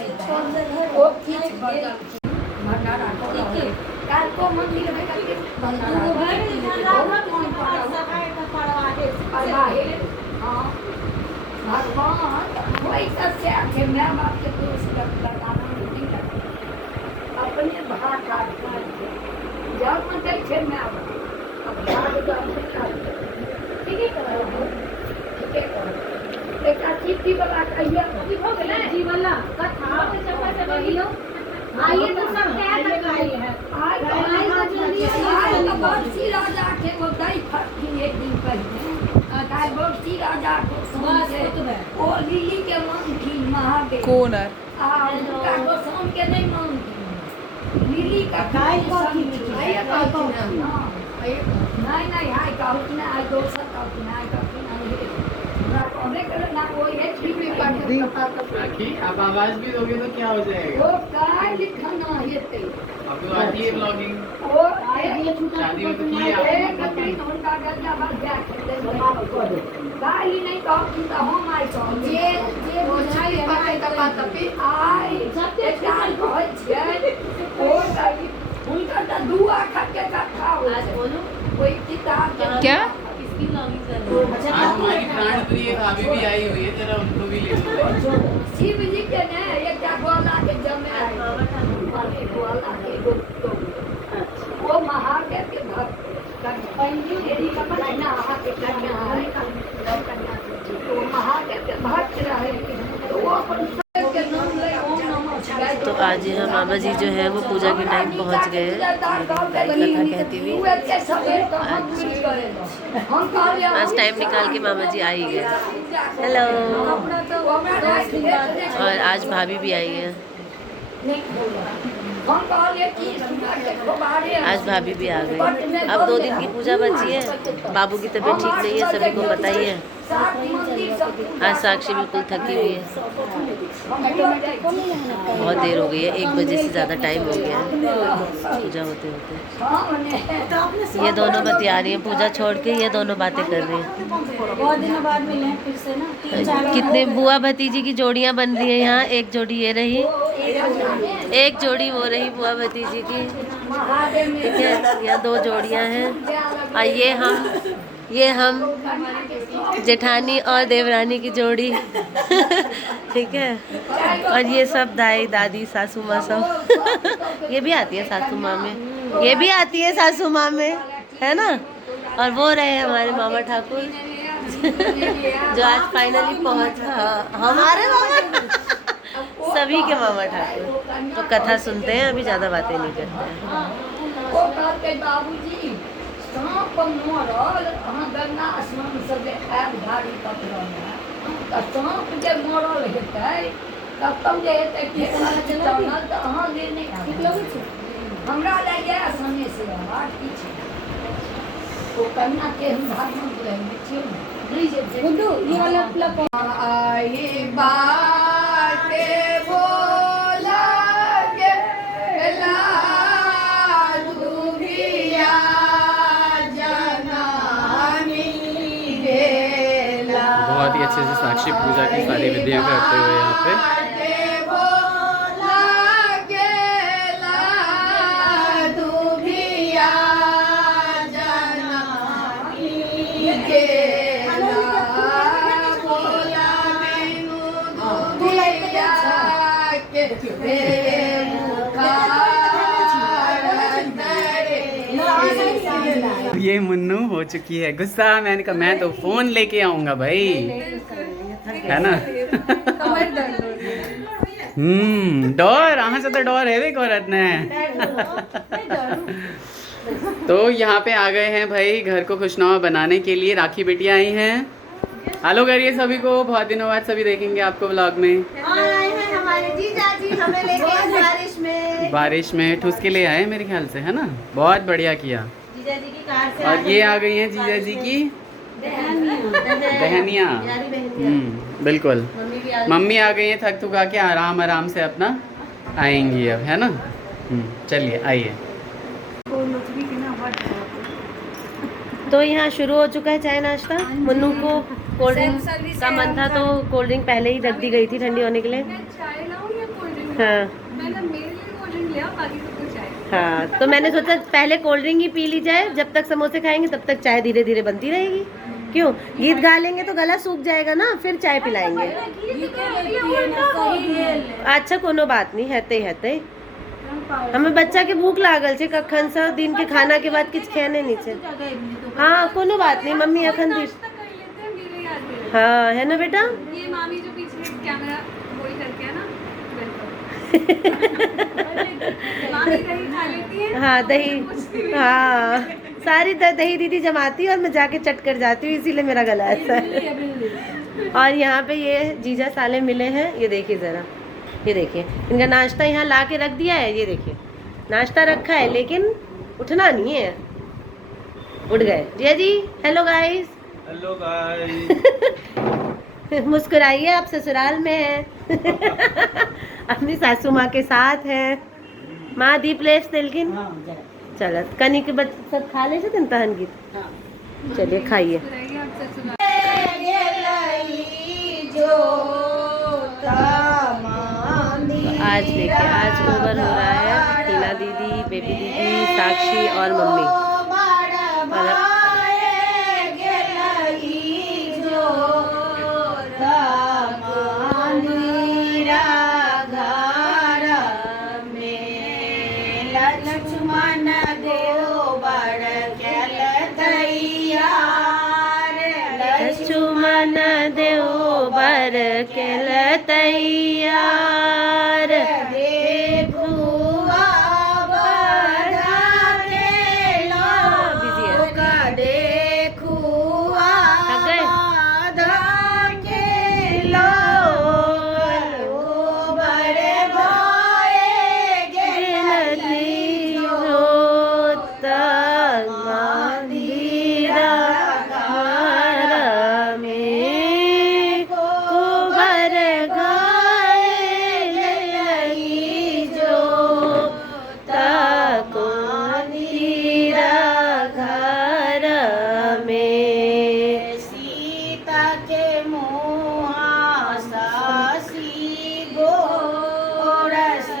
वो खींच भंडारा काल को मंदिर में करके भगवान वैसा से आके मैं बाप के पुरुष लगाना नहीं लगता अपने भाग काटना जब मैं देखे मैं अब भाग ठीक है करो ठीक है करो एक चिट्ठी वाला कहिया हो गया जी वाला कथा चपा चबलियो आइए तो सब क्या लगाई है आज बक्सी राजा के वो दई फटकी एक दिन पहले आज बक्सी राजा को वो लिली के मन थी महादेव कौन है उनका को सोन के नहीं मन थी लिली का गाय को थी नहीं हाय कहू कि ना आज दोसर कहू कि ना कहू कि ना कोने करे ना वो ये ठीक आखी आप आवाज भी दोगे तो क्या हो जाएगा वो काय लिखना है ते अब तो आती है ब्लॉगिंग वो ये शादी में तो की आपने उनका गद्दा भर गया गाली नहीं कहू कि हम आई सो जे बोझाई पाए तपा तपी आई एक डाल कहै छै ओ गाली उनका तो दुआ खटके कथा हो आज बोलो कोई किताब क्या आज हमारी प्राण प्रिय भाभी भी आई हुई है जरा उनको भी ले लो शिव जी के ने एक गोला के जमे आई गोला के गुप्तो वो महादेव के भक्त पंजी देवी का कन्या आहा के कन्या है कन्या तो महादेव के भक्त रहे तो वो अपन के नाम ले ओम नमः शिवाय। तो आज यहाँ मामा जी जो है वो पूजा के टाइम पहुँच गए हैं कथा कहती हुई। आज टाइम निकाल के मामा जी आ ही गए। हेलो। और आज भाभी भी आई है। आज भाभी भी आ गई। अब 2 दिन की पूजा बची है। बाबू की तबीयत ठीक नहीं है, सभी को पता ही है। आज साक्षी बिल्कुल थकी हुई है। बहुत देर हो गई है, 1 बजे से ज़्यादा टाइम हो गया है पूजा होते होते। ये दोनों बतिया रही हैं, पूजा छोड़ के ये दोनों बातें कर रही हैं। बहुत दिनों बाद मिले फिर से ना। कितने बुआ भतीजी की जोड़ियाँ बन रही है यहाँ। एक जोड़ी ये रही, एक जोड़ी वो रही बुआ भतीजी की, ठीक है। यहाँ 2 जोड़ियाँ हैं। और ये हम जेठानी और देवरानी की जोड़ी ठीक है। और ये सब दाई दादी सासू माँ सब ये भी आती है सासू माँ में, ये भी आती है सासू माँ में, है ना। और वो रहे हमारे मामा ठाकुर जो आज फाइनली पहुँच, हमारे मामा सभी के मामा ठाकुर। तो कथा सुनते हैं, अभी ज़्यादा बातें नहीं करते हैं। सांप मरल गंगा स्नान सब आब धारी पकड़ल सांप जे मरल हेतै तब जे हेतै चलल तऽ अहाँ ले नहीं हमरा लगे आसानी से बात की छै ओ कन्या के हम भागवत रहे छियै नहीं जे बुद्धू ये वाला आए बाटे बोला के ला बहुत ही अच्छे से साक्षी पूजा की सारी विधियां करते हुए यहाँ पे। ये मुन्नू हो चुकी है गुस्सा। मैंने कहा मैं तो फोन लेके आऊंगा भाई, है ना। डर अहाँ से तो डर है वे औरत ने। तो यहाँ पे आ गए हैं भाई घर को खुशनुमा बनाने के लिए। राखी बेटियाँ आई हैं। हेलो करिए सभी को, बहुत दिनों बाद सभी देखेंगे आपको व्लॉग में। हमारे जीजाजी हमें लेके बारिश में ठूस के ले आए मेरे ख्याल से, है ना। बहुत बढ़िया किया। जीजाजी की कार से और ये आ गई हैं जीजाजी की बहनियाँ। बिल्कुल, मम्मी आ गई हैं थक थुका के, आराम आराम से अपना आएंगी अब, है ना। चलिए आइए। तो यहाँ शुरू हो चुका है चाय नाश्ता। मुन्नू को कोल्ड ड्रिंक का मन था तो कोल्ड ड्रिंक पहले ही रख दी गई थी ठंडी होने के लिए। चाय लाऊं या कोल्ड ड्रिंक? हाँ मैंने मेरे लिए कोल्ड ड्रिंक लिया, बाकी सबको चाय। हाँ, तो मैंने सोचा पहले कोल्ड ड्रिंक ही पी ली जाए, जब तक समोसे खाएंगे तब तक चाय धीरे धीरे बनती रहेगी। क्यों, गीत गा लेंगे तो गला सूख जाएगा ना, फिर चाय पिलाएंगे। अच्छा कोनो बात नहीं, हेते हमें बच्चा के भूख लागल छे, कखन से दिन के खाना के बाद कुछ खाने नहीं छे। हाँ कोनो बात नहीं, मम्मी अखन दी। हाँ है ना बेटा। ये मामी जो पीछे कैमरा वही करके है ना, मामी दही खा लेती है। हाँ दही, हाँ सारी दही दीदी जमाती है और मैं जाके चट कर जाती हूँ, इसीलिए मेरा गला ऐसा है। और यहाँ पे ये जीजा साले मिले हैं, ये देखिए ज़रा, ये देखिए इनका नाश्ता यहाँ ला के रख दिया है। ये देखिए नाश्ता रखा है लेकिन उठना नहीं है, उठ गए। Jiya ji hello guys. Hello guys. मुस्कुराइए, आप ससुराल में हैं। अपनी सासू माँ के साथ हैं। माँ दीप लेस दिलकिन चल कनी के बच्चे सब खा ले तहन गीत। चलिए खाइए। आज देखिए आज गोबर हो रहा है, टीना दीदी, बेबी दीदी, साक्षी और मम्मी। लक्ष्मण देव बर केल तैयार,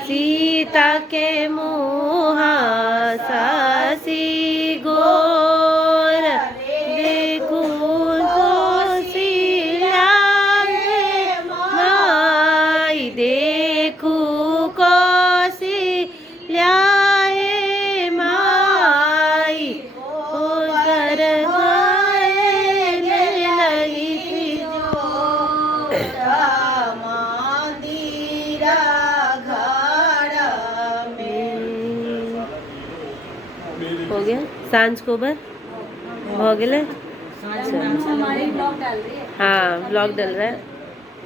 सीता के मुहा सासी गोर, देखो कौशिल्या माई, देखो कौशिल्या माई, कर लगी थी हो गया सांझ को बर हो गए। हाँ ब्लॉग डल रहा है,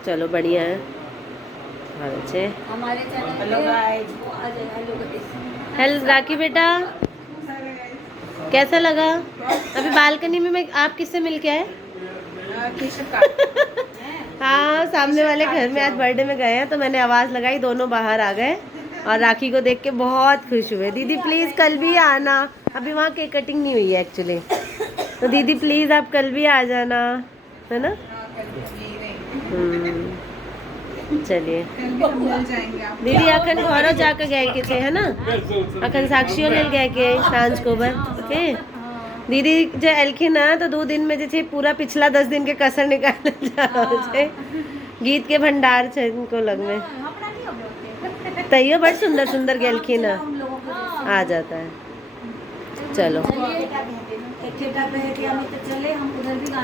चलो बढ़िया है। अच्छे हेलो राखी बेटा, कैसा लगा? अभी बालकनी में मैं आप किससे मिल के आए? हाँ सामने वाले घर में आज बर्थडे में गए हैं तो मैंने आवाज़ लगाई, दोनों बाहर आ गए और राखी को देख के बहुत खुश हुए। दीदी प्लीज़ कल भी आना, अभी वहाँ केक कटिंग नहीं हुई है एक्चुअली, तो दीदी प्लीज़ आप कल भी आ जाना, है ना। चलिए दीदी अखन घर जाकर गए के थे, है ना, अखन साक्षियों ले गए के सांझ को बर। ओके दीदी जो एलखिन है तो 2 दिन में जे पूरा पिछला 10 दिन के कसर निकाल जा रहा है। गीत के भंडार छे इनको लग में, तैयो बड़ सुंदर सुंदर गेलखिन है, आ जाता है। चलो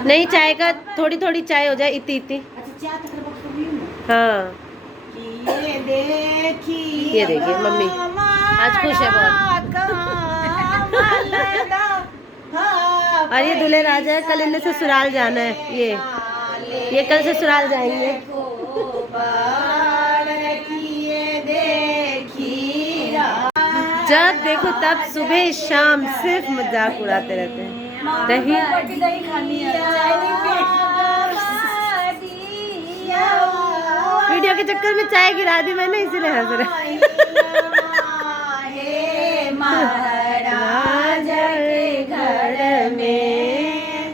नहीं चाय का थोड़ी थोड़ी चाय हो जाए, इतनी इतनी। हाँ ये देखिए मम्मी आज खुश है बहुत। और ये दूल्हे राजा है, कल इन्हें ससुराल जाना है, ये कल ससुराल जाएंगे। जब देखो तब सुबह शाम सिर्फ मजाक उड़ाते रहते हैं। दही वीडियो के चक्कर में चाय गिरा दी मैंने, इसीलिए हंस रहे।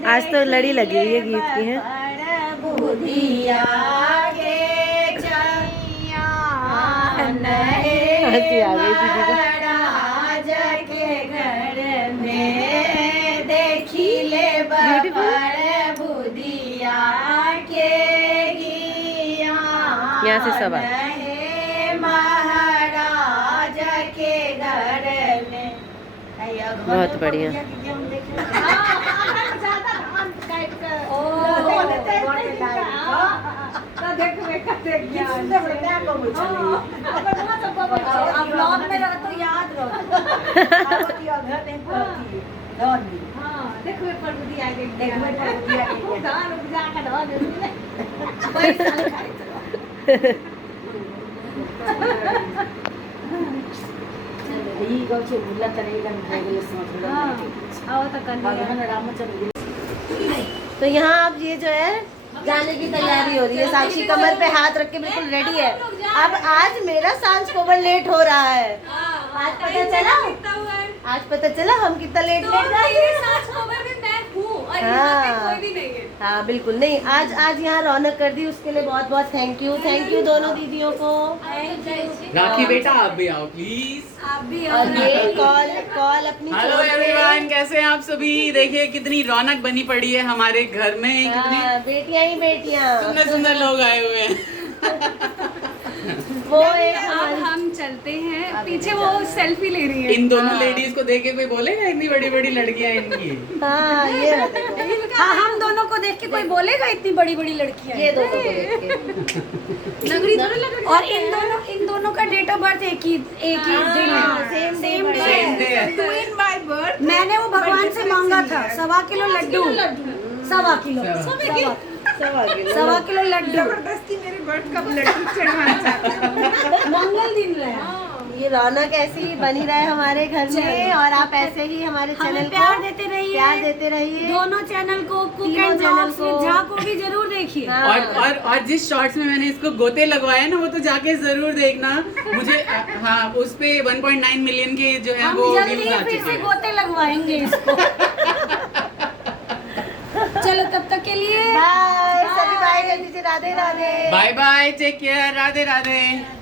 आज तो लड़ी लगी हुई है गीत की है। बुधिया के चनिया हंसी आ गई दीदी को। महाराज के घर में देखी ले बड़ बुधिया के गिया यहाँ से सब आ। महाराज के घर में बहुत बढ़िया। ब्लॉग में रहो तो याद रहो। देखो पर बुद्धि आगे देखो पर बुद्धि आगे दान उपजा का दान पैसा खाई ई गो छे बुला तरे गन रेगुलर समझ लो आओ तो कर भगवान रामचंद्र। तो यहाँ अब ये जो है जाने की तैयारी हो रही है। साक्षी कमर पे हाथ रख के बिल्कुल रेडी है। अब आज मेरा सांस कोवर लेट हो रहा है। आज पता चला, आज पता चला हम कितना लेट जा रहे हैं। हाँ बिल्कुल नहीं, आज यहाँ रौनक कर दी, उसके लिए बहुत बहुत थैंक यू दोनों दीदियों को। राखी बेटा आप भी आओ प्लीज। और ये कॉल अपनी हेलो एवरीवन, कैसे हैं आप सभी। देखिए कितनी रौनक बनी पड़ी है हमारे घर में। कितनी बेटियां ही बेटियां, सुंदर सुंदर लोग आए हुए हैं। वो एक अब हम चलते हैं, पीछे वो सेल्फी ले रही है। इन दोनों लेडीज को देख के कोई बोलेगा इतनी बड़ी बड़ी लड़कियां इनकी। हाँ ये देखो, हाँ हम दोनों को देख के कोई बोलेगा इतनी बड़ी बड़ी लड़कियां ये दोनों को देख के। नगरी थोड़ी लग रही। और इन दोनों का डेट ऑफ बर्थ एक ही दिन है। सेम डे है। मैंने वो भगवान से मांगा था 1.25 किलो लड्डू, 1.25 किलो लड्डू। जबरदस्ती मेरे बर्थ का लड्डू चढ़वाना चाहता हूँ। मंगल दिन रहे। ये रौनक ऐसी ही बनी रहे हमारे घर में, और आप ऐसे ही हमारे चैनल को प्यार देते रहिए। दोनों चैनल को, कुक तीनों एंड चैनल ब्लॉग्स को। विद झा को भी जरूर देखिए। और जिस शॉर्ट्स में मैंने इसको गोते लगवाए ना, वो तो जाके जरूर देखना। मुझे हाँ उस पे 1.9 मिलियन के जो है हम वो जल्दी व्यूज आ फिर चुके से हैं। गोते लगवाएंगे इसको। चलो तब तक के लिए बाय, सभी बाय कर दीजिए। Radhe Radhe. Bye bye, take care, Radhe Radhe.